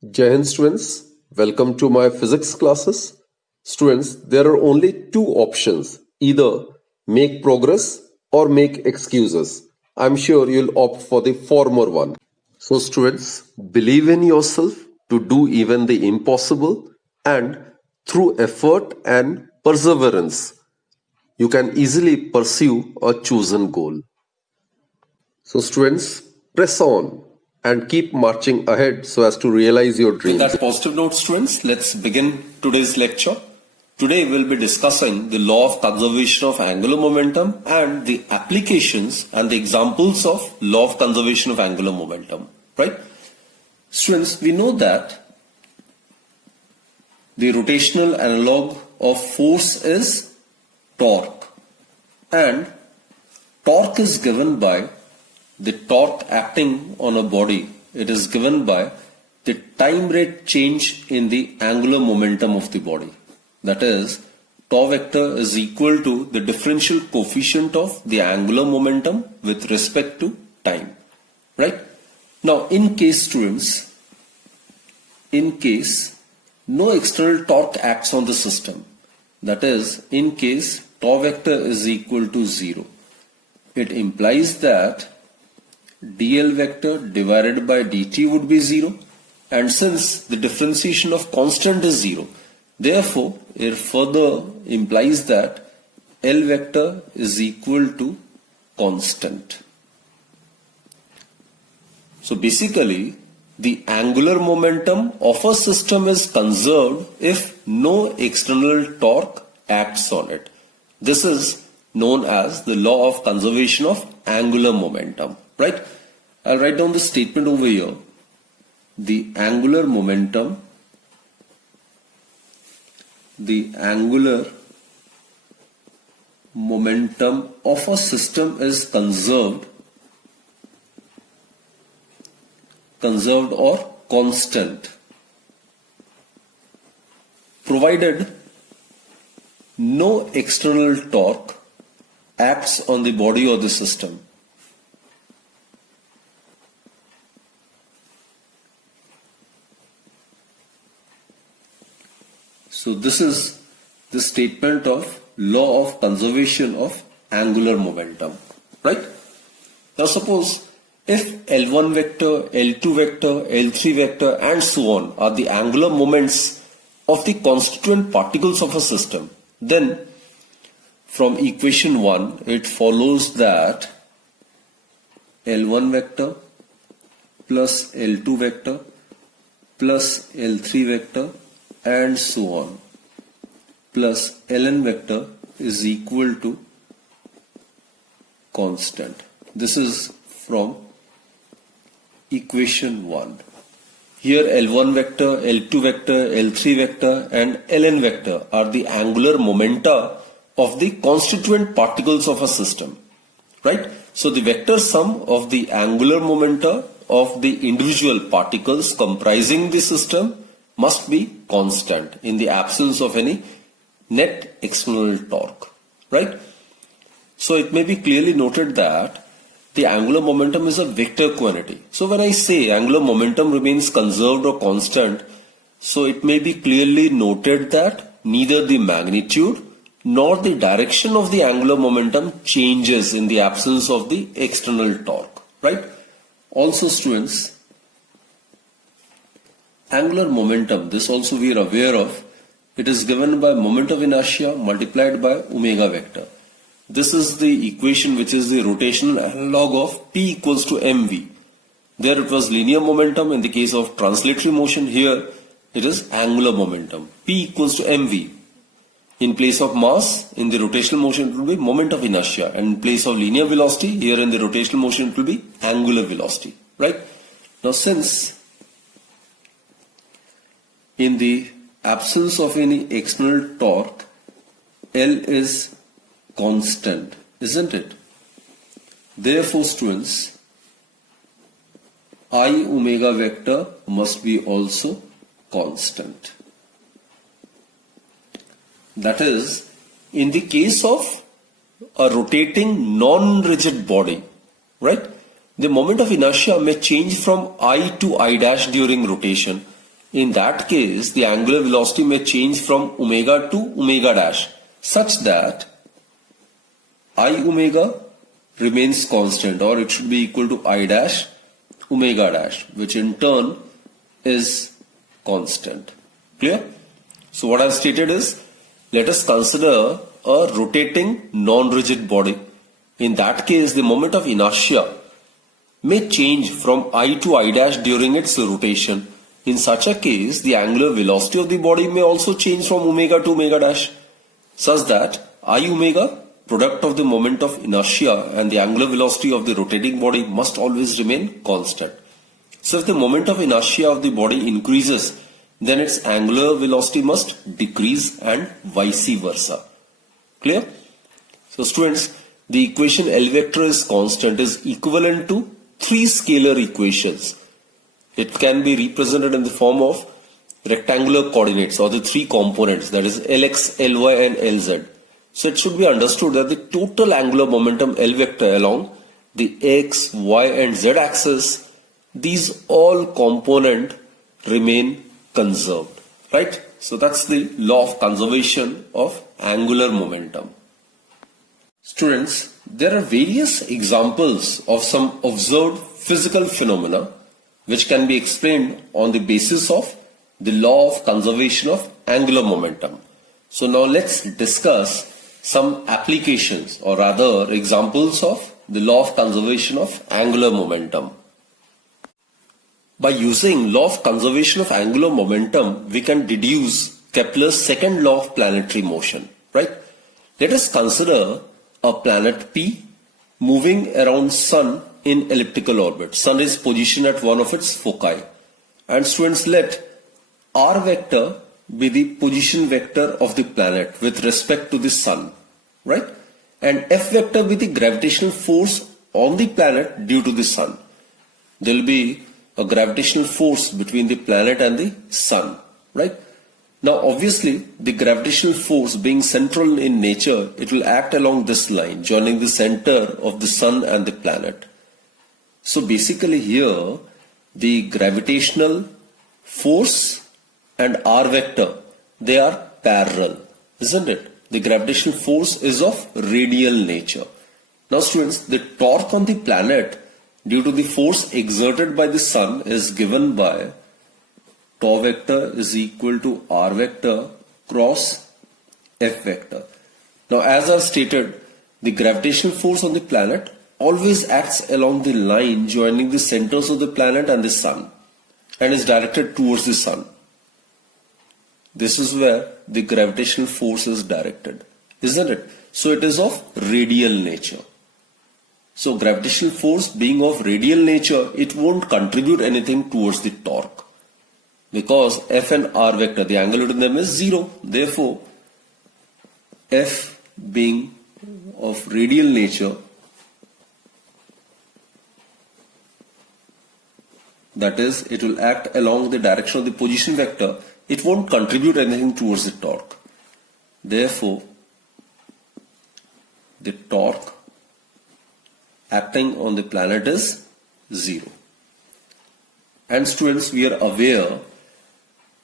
Jai Hind students, welcome to my physics classes. Students, there are only two options, either make progress or make excuses. I'm sure you'll opt for the former one. So students, believe in yourself to do even the impossible, and through effort and perseverance, you can easily pursue a chosen goal. So students, press on and keep marching ahead so as to realize your dreams. With that positive note, students, let's begin today's lecture. Today we'll be discussing the law of conservation of angular momentum and the applications and the examples of law of conservation of angular momentum. Right? Students, we know that the rotational analog of force is torque, and torque is given by the torque acting on a body. It is given by the time rate change in the angular momentum of the body. That is, tau vector is equal to the differential coefficient of the angular momentum with respect to time. Right? Now, in case students, in case no external torque acts on the system, that is, in case tau vector is equal to 0, it implies that dl vector divided by dt would be 0, and since the differentiation of constant is 0, therefore it further implies that L vector is equal to constant. So basically, the angular momentum of a system is conserved if no external torque acts on it. This is known as the law of conservation of angular momentum. Right? I'll write down the statement over here. The angular momentum of a system is conserved or constant, provided no external torque acts on the body or the system. So this is the statement of law of conservation of angular momentum. Right? Now suppose if L1 vector, L2 vector, L3 vector and so on are the angular moments of the constituent particles of a system, then from equation 1 it follows that L1 vector plus L2 vector plus L3 vector and so on plus Ln vector is equal to constant. This is from equation 1. Here L1 vector, L2 vector, L3 vector and Ln vector are the angular momenta of the constituent particles of a system. Right? So the vector sum of the angular momenta of the individual particles comprising the system must be constant in the absence of any net external torque. Right? So it may be clearly noted that the angular momentum is a vector quantity. So when I say angular momentum remains conserved or constant, so it may be clearly noted that neither the magnitude nor the direction of the angular momentum changes in the absence of the external torque. Right? Also students, angular momentum, this also we are aware of, it is given by moment of inertia multiplied by omega vector. This is the equation which is the rotational analog of P equals to mv. There it was linear momentum. In the case of translatory motion, here it is angular momentum. P equals to mv. In place of mass, in the rotational motion it will be moment of inertia, and in place of linear velocity, here in the rotational motion it will be angular velocity. Right? Now since in the absence of any external torque, L is constant, isn't it? Therefore students, I omega vector must be also constant. That is, in the case of a rotating non-rigid body, right, the moment of inertia may change from I to I dash during rotation, In that case, the angular velocity may change from omega to omega dash such that I omega remains constant, or it should be equal to I dash omega dash, which in turn is constant. Clear? So what I've stated is, let us consider a rotating non-rigid body. In that case, the moment of inertia may change from I to I dash during its rotation. In such a case, the angular velocity of the body may also change from omega to omega dash, such that I omega, product of the moment of inertia, and the angular velocity of the rotating body must always remain constant. So if the moment of inertia of the body increases, then its angular velocity must decrease and vice versa. Clear? So students, the equation L vector is constant is equivalent to three scalar equations. It can be represented in the form of rectangular coordinates, or the three components, that is Lx, Ly and Lz. So it should be understood that the total angular momentum L vector along the x, y and z axis, these all component remain conserved, right? So that's the law of conservation of angular momentum. Students, there are various examples of some observed physical phenomena which can be explained on the basis of the law of conservation of angular momentum. So now let's discuss some applications, or rather examples of the law of conservation of angular momentum. By using law of conservation of angular momentum, we can deduce Kepler's second law of planetary motion, right? Let us consider a planet P moving around Sun in elliptical orbit. Sun is positioned at one of its foci. And students, let R vector be the position vector of the planet with respect to the Sun, right? And F vector be the gravitational force on the planet due to the Sun. There will be a gravitational force between the planet and the Sun, right? Now obviously the gravitational force being central in nature, it will act along this line, joining the center of the Sun and the planet. So basically here, the gravitational force and R vector, they are parallel, isn't it? The gravitational force is of radial nature. Now students, the torque on the planet due to the force exerted by the Sun is given by tau vector is equal to R vector cross F vector. Now as I stated, the gravitational force on the planet always acts along the line joining the centers of the planet and the Sun, and is directed towards the Sun. This is where the gravitational force is directed, isn't it? So it is of radial nature. So gravitational force being of radial nature, it won't contribute anything towards the torque, because F and R vector, the angle between them is 0. Therefore, F being of radial nature, that is, it will act along the direction of the position vector, it won't contribute anything towards the torque. Therefore, the torque acting on the planet is 0. And students, we are aware,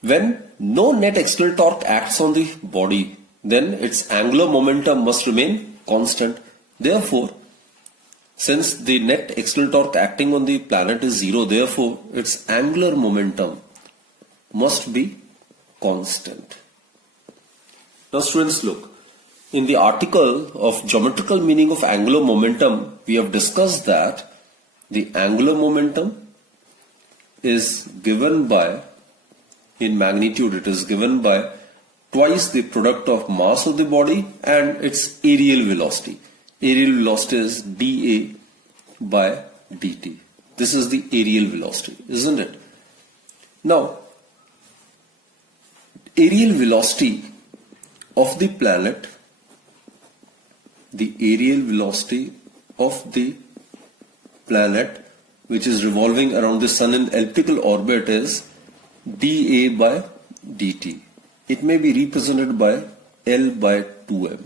when no net external torque acts on the body, then its angular momentum must remain constant. Therefore, since the net external torque acting on the planet is 0, therefore its angular momentum must be constant. Now students, look, in the article of geometrical meaning of angular momentum, we have discussed that the angular momentum is given by, in magnitude, it is given by twice the product of mass of the body and its areal velocity. Areal velocity is dA by dt. This is the areal velocity, isn't it? Now, areal velocity of the planet, the areal velocity of the planet which is revolving around the Sun in elliptical orbit is dA by dt. It may be represented by L by 2m.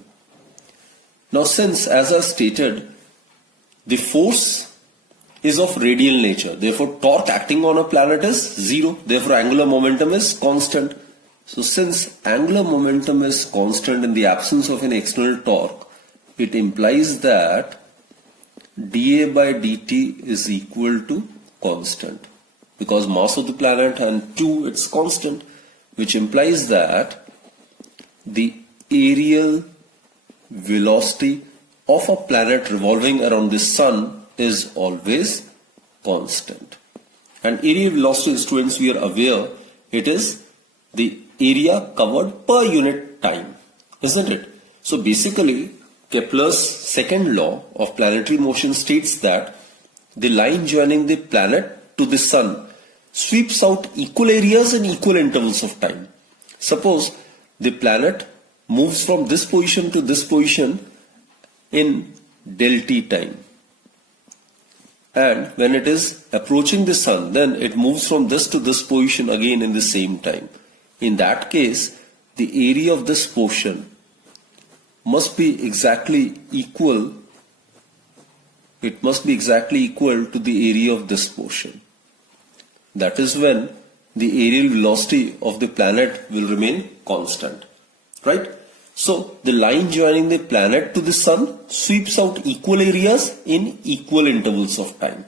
Now since, as I stated, the force is of radial nature. Therefore, torque acting on a planet is zero. Therefore, angular momentum is constant. So, since angular momentum is constant in the absence of an external torque, it implies that dA by dt is equal to constant. Because mass of the planet and 2, it's constant, which implies that the aerial velocity of a planet revolving around the sun is always constant. And aerial velocity, students, we are aware, it is the area covered per unit time, isn't it? So basically, Kepler's second law of planetary motion states that the line joining the planet to the sun sweeps out equal areas and equal intervals of time. Suppose the planet moves from this position to this position in del t time, and when it is approaching the sun, then it moves from this to this position again in the same time. In that case, the area of this portion must be exactly equal. It must be exactly equal to the area of this portion. That is when the aerial velocity of the planet will remain constant, right? So the line joining the planet to the sun sweeps out equal areas in equal intervals of time.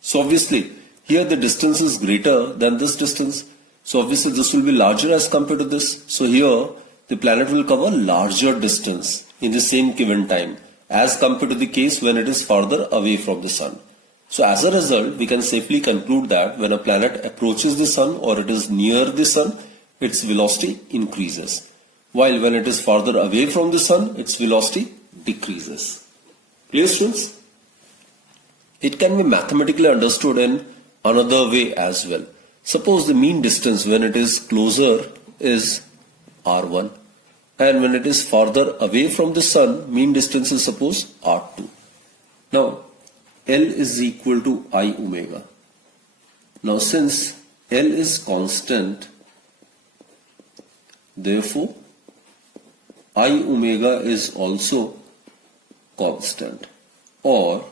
So obviously here the distance is greater than this distance. So obviously this will be larger as compared to this. So here the planet will cover larger distance in the same given time as compared to the case when it is farther away from the sun. So as a result, we can safely conclude that when a planet approaches the sun or it is near the sun, its velocity increases. While when it is farther away from the sun, its velocity decreases. Clear, students? It can be mathematically understood in another way as well. Suppose the mean distance when it is closer is r1, and when it is farther away from the sun, mean distance is suppose r2. Now, L is equal to I omega. Now, since L is constant, therefore I omega is also constant, or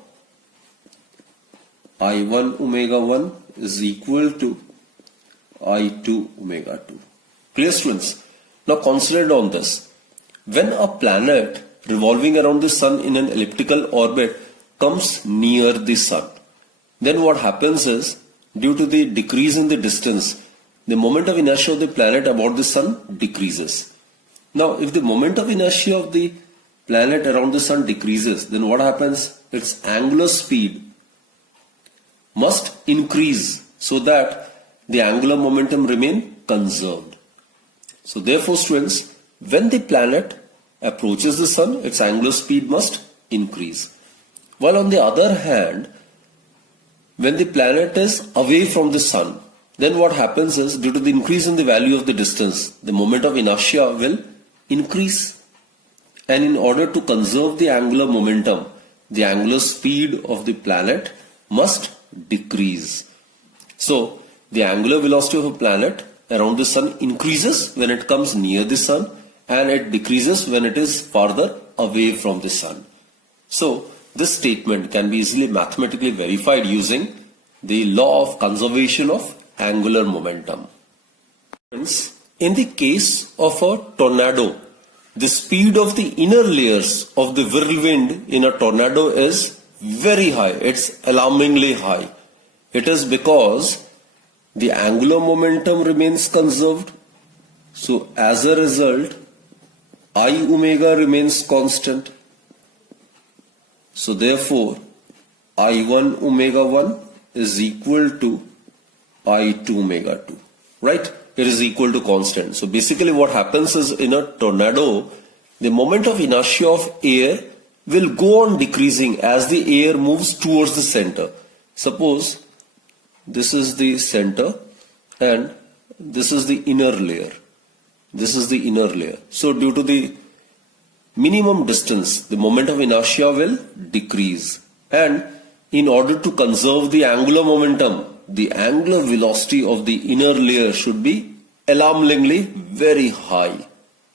I1 omega 1 is equal to I2 omega 2. Clear, students? Now consider on this. When a planet revolving around the sun in an elliptical orbit comes near the sun, then what happens is, due to the decrease in the distance, the moment of inertia of the planet about the sun decreases. Now, if the moment of inertia of the planet around the sun decreases, then what happens? Its angular speed must increase so that the angular momentum remain conserved. So therefore, students, when the planet approaches the sun, its angular speed must increase. While on the other hand, when the planet is away from the sun, then what happens is, due to the increase in the value of the distance, the moment of inertia will increase. And in order to conserve the angular momentum, the angular speed of the planet must decrease. So, the angular velocity of a planet around the sun increases when it comes near the sun, and it decreases when it is farther away from the sun. So, this statement can be easily mathematically verified using the law of conservation of angular momentum. In the case of a tornado, the speed of the inner layers of the whirlwind in a tornado is very high. It's alarmingly high. It is because the angular momentum remains conserved. So as a result, I omega remains constant. So therefore, I1 omega 1 is equal to I2 omega 2, right? It is equal to constant. So basically what happens is, in a tornado, the moment of inertia of air will go on decreasing as the air moves towards the center. Suppose this is the center and this is the inner layer. This is the inner layer. So due to the minimum distance, the moment of inertia will decrease. And in order to conserve the angular momentum, the angular velocity of the inner layer should be alarmingly very high,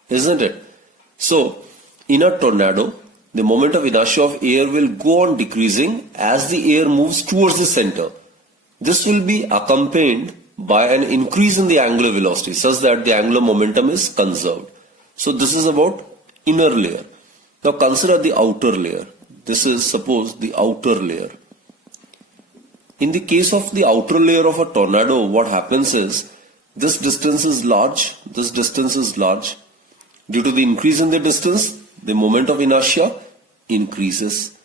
isn't it? So, in a tornado, the moment of inertia of air will go on decreasing as the air moves towards the center. This will be accompanied by an increase in the angular velocity such that the angular momentum is conserved. So this is about inner layer. Now consider the outer layer. This is suppose the outer layer. In the case of the outer layer of a tornado, what happens is this distance is large, this distance is large. Due to the increase in the distance, the moment of inertia increases.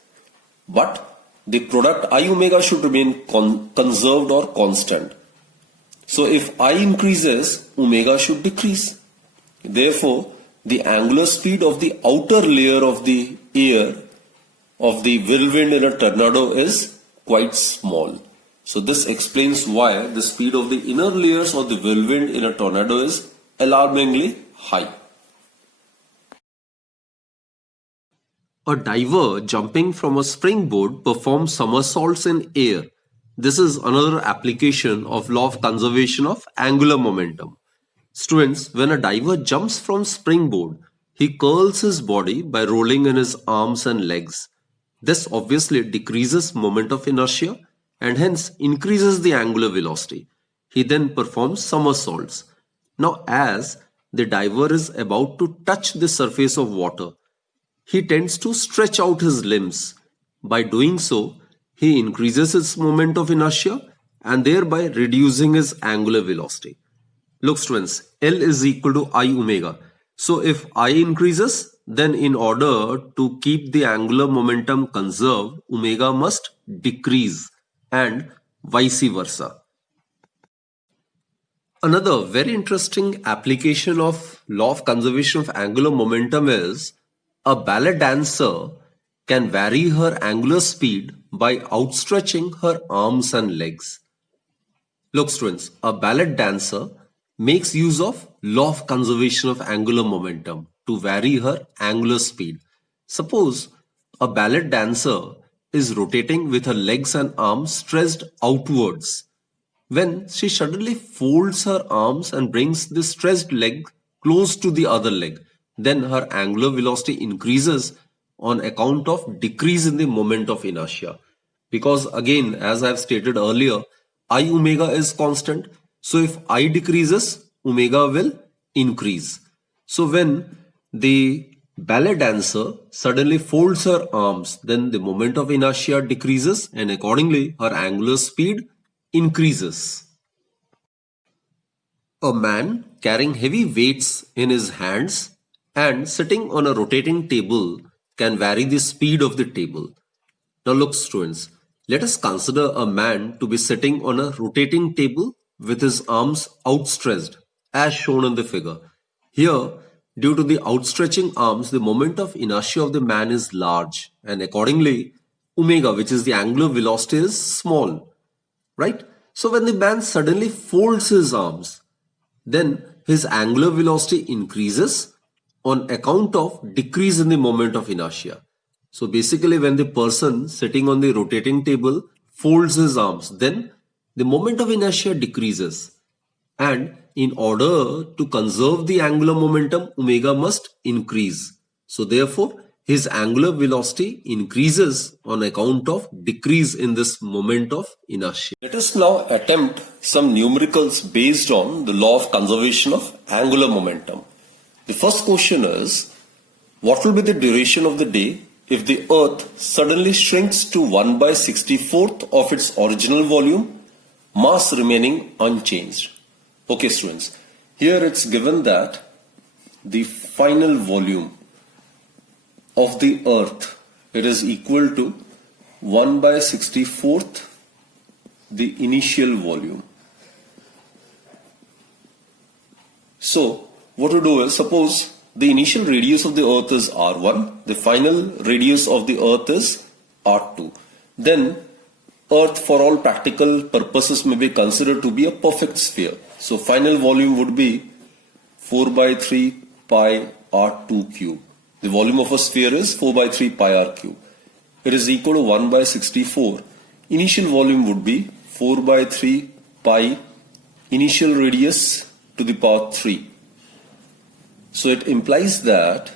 But the product I omega should remain conserved or constant. So if I increases, omega should decrease. Therefore, the angular speed of the outer layer of the air of the whirlwind in a tornado is quite small. So this explains why the speed of the inner layers of the whirlwind in a tornado is alarmingly high. A diver jumping from a springboard performs somersaults in air. This is another application of law of conservation of angular momentum. Students, when a diver jumps from springboard, he curls his body by rolling in his arms and legs. This obviously decreases moment of inertia and hence increases the angular velocity. He then performs somersaults. Now, as the diver is about to touch the surface of water, he tends to stretch out his limbs. By doing so, he increases his moment of inertia and thereby reducing his angular velocity. Look students, L is equal to I omega. So if I increases, then in order to keep the angular momentum conserved, omega must decrease and vice versa. Another very interesting application of law of conservation of angular momentum is a ballet dancer can vary her angular speed by outstretching her arms and legs. Look students, a ballet dancer makes use of law of conservation of angular momentum to vary her angular speed. Suppose a ballet dancer is rotating with her legs and arms stretched outwards. When she suddenly folds her arms and brings the stretched leg close to the other leg, then her angular velocity increases on account of decrease in the moment of inertia. Because again, as I have stated earlier, I omega is constant. So if I decreases, omega will increase. So when the ballet dancer suddenly folds her arms, then the moment of inertia decreases and accordingly her angular speed increases. A man carrying heavy weights in his hands and sitting on a rotating table can vary the speed of the table. Now look students, let us consider a man to be sitting on a rotating table with his arms outstretched as shown in the figure. Here, due to the outstretching arms, the moment of inertia of the man is large and accordingly omega, which is the angular velocity, is small, right? So when the man suddenly folds his arms, then his angular velocity increases on account of decrease in the moment of inertia. So basically when the person sitting on the rotating table folds his arms, then the moment of inertia decreases. And in order to conserve the angular momentum, omega must increase. So therefore, his angular velocity increases on account of decrease in this moment of inertia. Let us now attempt some numericals based on the law of conservation of angular momentum. The first question is, what will be the duration of the day if the earth suddenly shrinks to 1/64th of its original volume, mass remaining unchanged? Okay students, here it's given that the final volume of the earth, it is equal to 1/64th the initial volume. So what to do is, suppose the initial radius of the earth is r1, the final radius of the earth is r2. Then earth for all practical purposes may be considered to be a perfect sphere. So final volume would be 4/3 pi r2 cube. The volume of a sphere is 4/3 pi r cube. It is equal to 1/64. Initial volume would be 4/3 pi initial radius to the power 3. So it implies that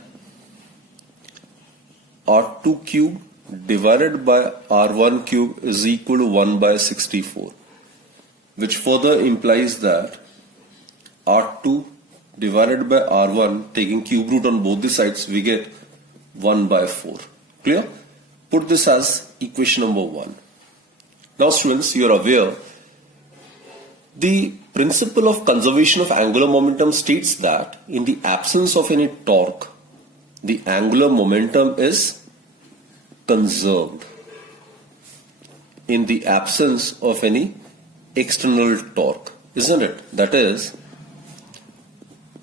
R2 cube divided by R1 cube is equal to 1 by 64, which further implies that R2 divided by R1, taking cube root on both the sides, we get 1 by 4. Clear? Put this as equation number 1. Now students, you are aware the principle of conservation of angular momentum states that in the absence of any torque, the angular momentum is conserved. In the absence of any external torque, isn't it? That is,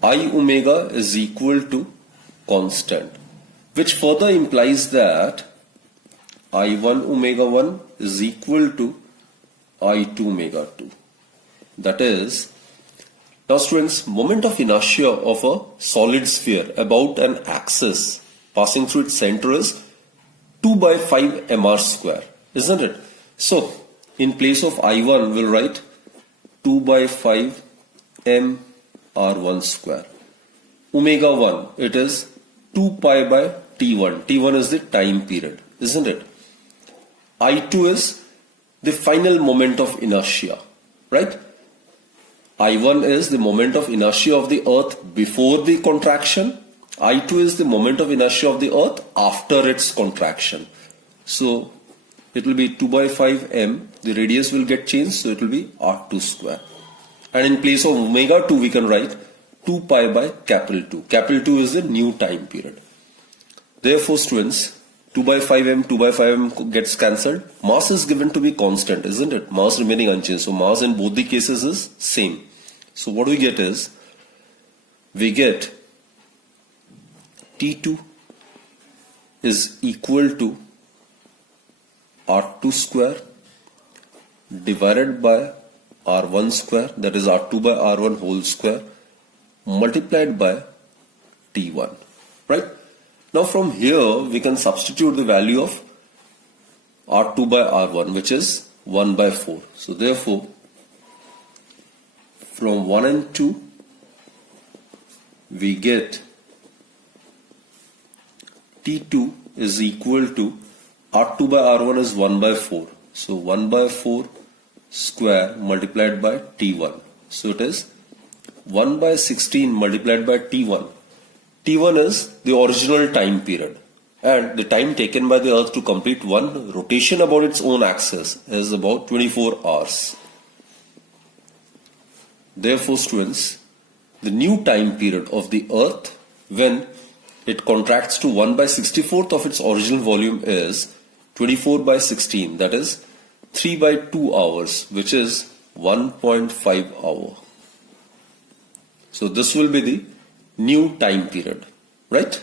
I omega is equal to constant, which further implies that I1 omega 1 is equal to I2 omega 2. That is, now students, moment of inertia of a solid sphere about an axis passing through its center is 2 by 5 mr square, isn't it? So, in place of I1, we'll write 2 by 5 m r1 square. Omega 1, it is 2 pi by t1. T1 is the time period, isn't it? I2 is the final moment of inertia, right? I1 is the moment of inertia of the earth before the contraction. I2 is the moment of inertia of the earth after its contraction. So it will be 2 by 5 m. The radius will get changed, so it will be R2 square. And in place of omega 2, we can write 2 pi by capital 2. Capital 2 is the new time period. Therefore, students, 2 by 5m, 2 by 5m gets cancelled. Mass is given to be constant, isn't it? Mass remaining unchanged. So mass in both the cases is same. So what we get is, we get T2 is equal to R2 square divided by R1 square, that is R2 by R1 whole square, multiplied by T1, right? Now from here we can substitute the value of R2 by R1, which is 1 by 4. So therefore, from 1 and 2, we get T2 is equal to R2 by R1 is 1 by 4. So 1 by 4 square multiplied by T1. So it is 1 by 16 multiplied by T1. T1 is the original time period, and the time taken by the earth to complete one rotation about its own axis is about 24 hours. Therefore, students, the new time period of the earth when it contracts to 1 by 64th of its original volume is 24 by 16, that is 3 by 2 hours, which is 1.5 hour. So this will be the new time period, right?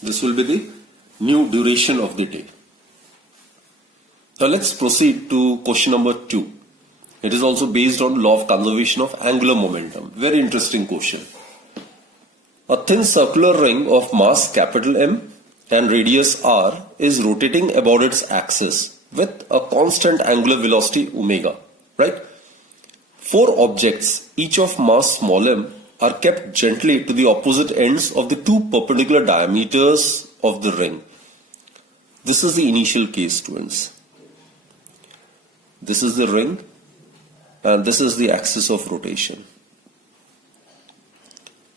This will be the new duration of the day. Now let's proceed to question number 2. It is also based on law of conservation of angular momentum. Very interesting question. A thin circular ring of mass capital M and radius r is rotating about its axis with a constant angular velocity omega, right? 4 objects, each of mass small m, are kept gently to the opposite ends of the 2 perpendicular diameters of the ring. This is the initial case, students. This is the ring and this is the axis of rotation.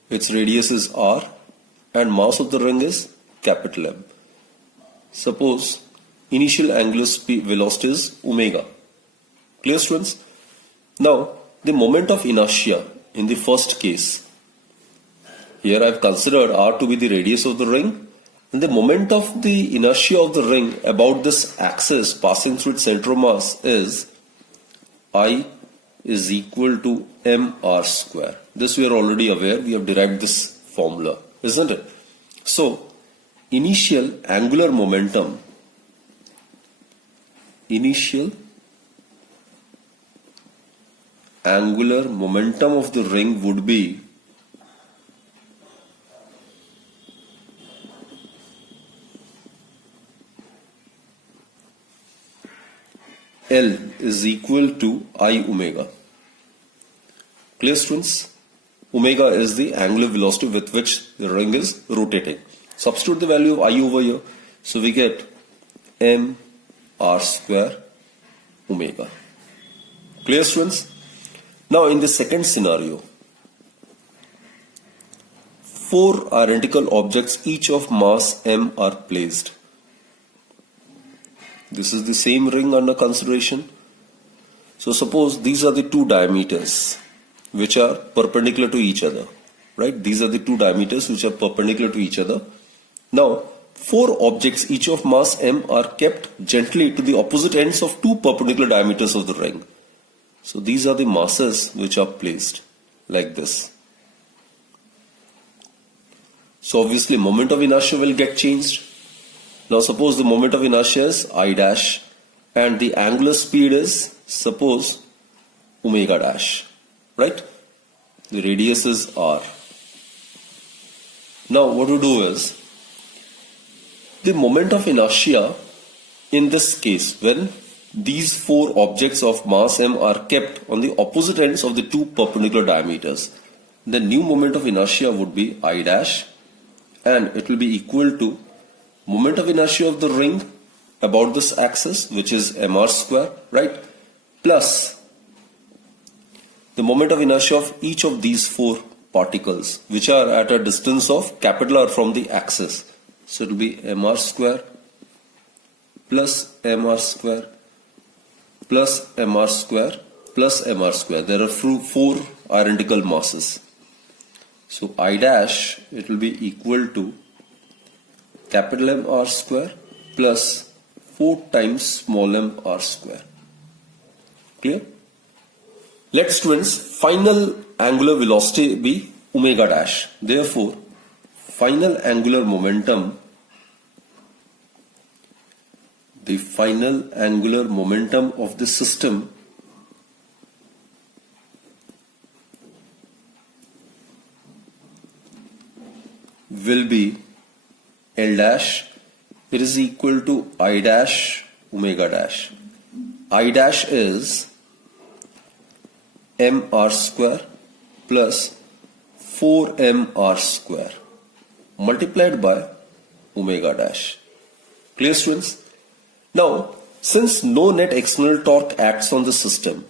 Its radius is r and mass of the ring is capital M. Suppose initial angular velocity is omega. Clear, students? Now, the moment of inertia in the first case, here I have considered r to be the radius of the ring, and the moment of the inertia of the ring about this axis passing through its center of mass is I is equal to mr square. This we are already aware, we have derived this formula, isn't it? So, initial angular momentum of the ring would be L is equal to I omega. Clear, students? Omega is the angular velocity with which the ring is rotating. Substitute the value of I over here. So we get m r square omega. Clear, students? Now in the second scenario, 4 identical objects each of mass m are placed. This is the same ring under consideration. So suppose these are the two diameters which are perpendicular to each other, right? These are the two diameters which are perpendicular to each other. Now 4 objects each of mass m are kept gently to the opposite ends of two perpendicular diameters of the ring. So these are the masses which are placed like this. So obviously moment of inertia will get changed. Now suppose the moment of inertia is I dash and the angular speed is, suppose, omega dash, right? The radius is r. Now what to do is, the moment of inertia in this case, when these 4 objects of mass m are kept on the opposite ends of the two perpendicular diameters, the new moment of inertia would be I dash, and it will be equal to moment of inertia of the ring about this axis, which is mr square, right, plus the moment of inertia of each of these 4 particles which are at a distance of capital R from the axis. So it will be mr square plus mr square plus mr square plus mr square. There are 4 identical masses. So I dash, it will be equal to capital M r square plus 4 times small m r square. Clear? Let students final angular velocity be omega dash. Therefore, final angular momentum, the final angular momentum of the system will be L dash, it is equal to I dash omega dash. I dash is m r square plus 4m r square multiplied by omega dash. Clear, students? Now, since no net external torque acts on the system,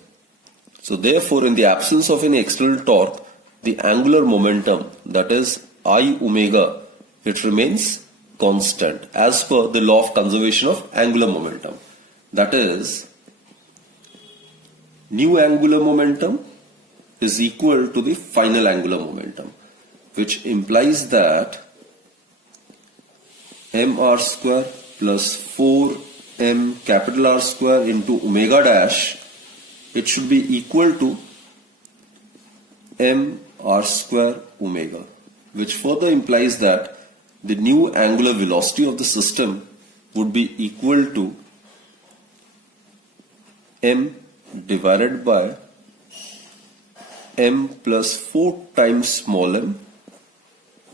so therefore in the absence of any external torque, the angular momentum, that is I omega, it remains constant as per the law of conservation of angular momentum. That is, new angular momentum is equal to the final angular momentum, which implies that mr square plus 4m capital R square into omega dash, it should be equal to mr square omega, which further implies that the new angular velocity of the system would be equal to m divided by m plus 4 times small m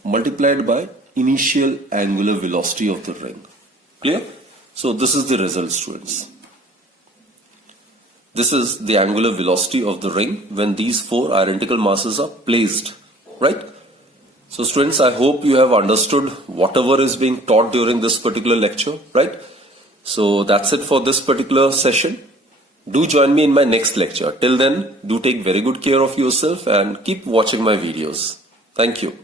multiplied by initial angular velocity of the ring. Clear? So this is the result, students. This is the angular velocity of the ring when these 4 identical masses are placed, right? So students, I hope you have understood whatever is being taught during this particular lecture, right? So that's it for this particular session. Do join me in my next lecture. Till then, do take very good care of yourself and keep watching my videos. Thank you.